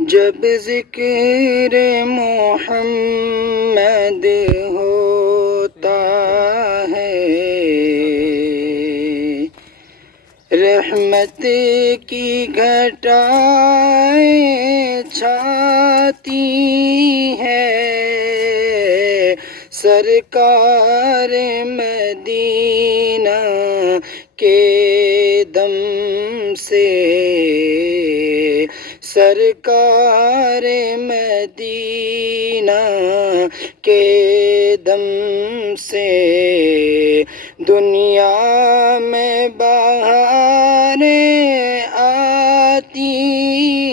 جب ذکر محمد ہوتا ہے، رحمت کی گھٹائیں چھاتی ہے، سرکار مدینہ کے دم سے، سرکار مدینہ کے دم سے، دنیا میں بہاریں آتی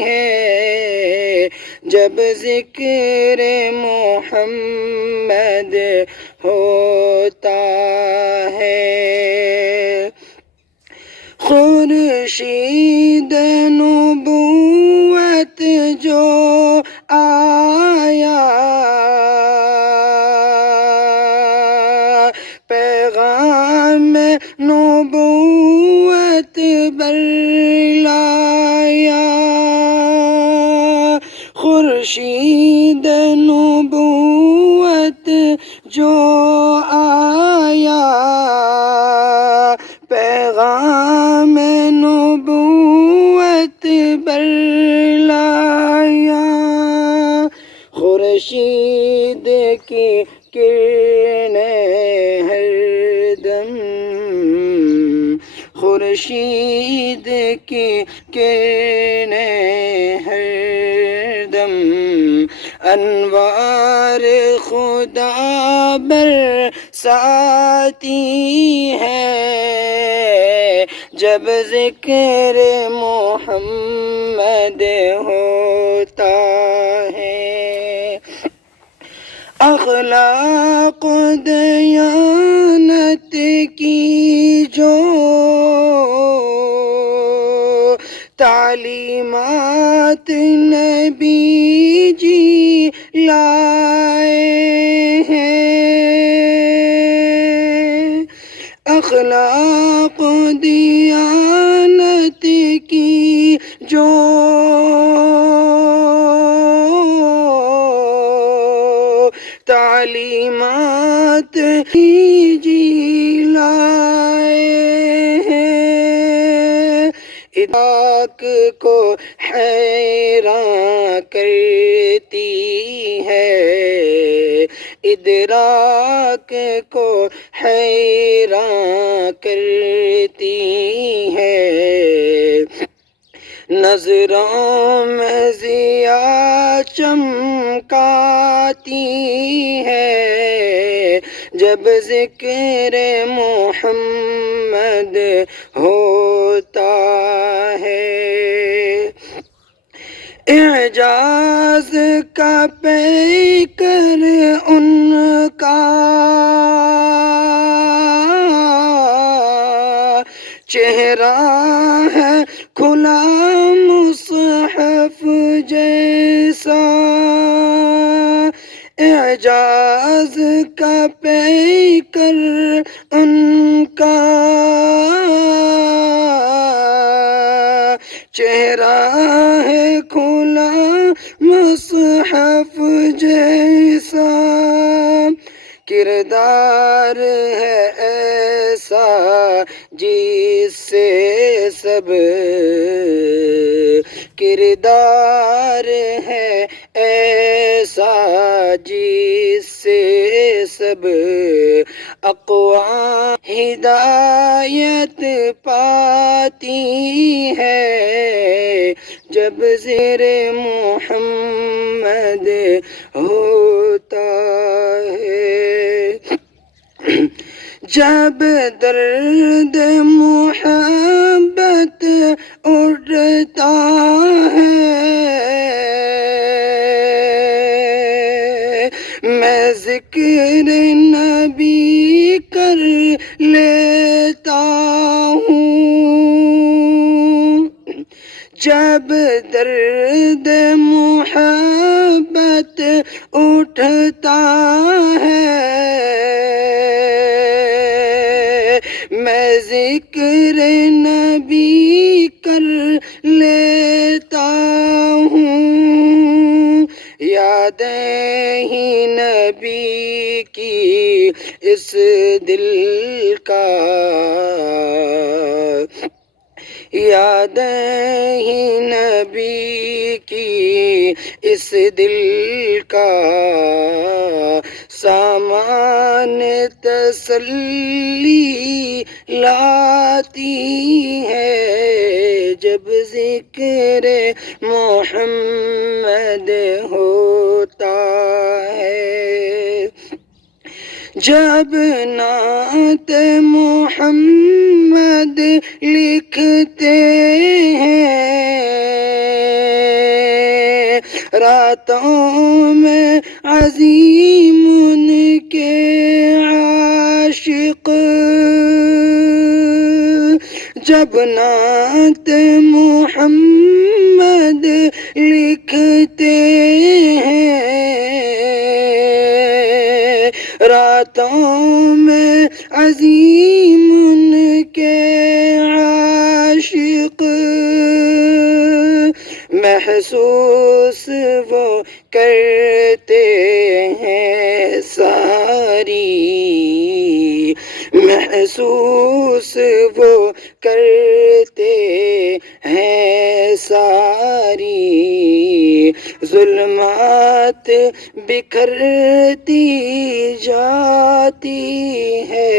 ہے، جب ذکر محمد ہوتا ہے۔ خورشید نبوت جو آیا، پیغام نبوت برلایا، خورشید نبوت جو آیا، پیغام نبوت برلایا، خورشید کی کرنیں ہر دم، خورشید کی کرنیں ہر دم، انوار خدا برساتی ہے، جب ذکر محمد ہوتا ہے۔ اخلاق و دیانت کی جو تعلیمات نبی جی لائے ہیں، اخلاق و دیانت کی جو تعلیمات جی لائے ہیں، ادراک کو حیران کرتی ہے، ادراک کو حیران کرتی ہے، نظروں میں ضیاء چمکاتی ہے، جب ذکر محمد ہوتا ہے۔ اعجاز کا پیکر ان کا چہرہ ہے، کھلا مصحف جیسا، اعجاز کا پیکر ان کا چہرہ ہے، کھلا مصحف جیسا، کردار ہے ایسا جس سے سب، کردار ہے ایسا جس سے سب اقوام ہدایت پاتی ہے، جب ذکر محمد ہوتا ہے۔ جب درد محبت اٹھتا ہے، میں ذکر نبی کر لیتا ہوں، جب درد محبت اٹھتا ہے، میں ذکر نبی کر لیتا ہوں، یادیں ہی نبی کی اس دل کا، یادیں ہی نبی کی اس دل کا، سامان تسلی لاتی ہے جب ذکر محمد ہوتا ہے، جب نعت محمد لکھتے ہیں راتوں میں عظیم ان کے عاشق، جب نعت محمد لکھتے ہیں راتوں میں عظیم ان کے عاشق، محسوس وہ کرتے ہیں ساری، محسوس وہ کرتے ہیں ساری، ظلمات بکھرتی جاتی ہے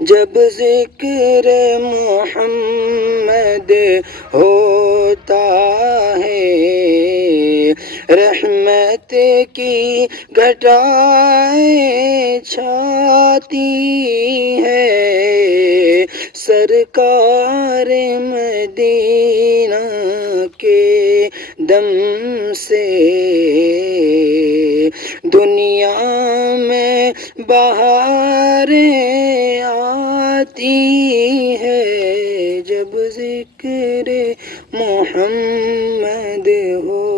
جب ذکر محمد ہوتا ہے، رحمت کی گھٹائیں چھاتی ہے، سرکار مدینہ کے دم سے دنیا میں بہاریں آتی ہے جب ذکر محمد ہو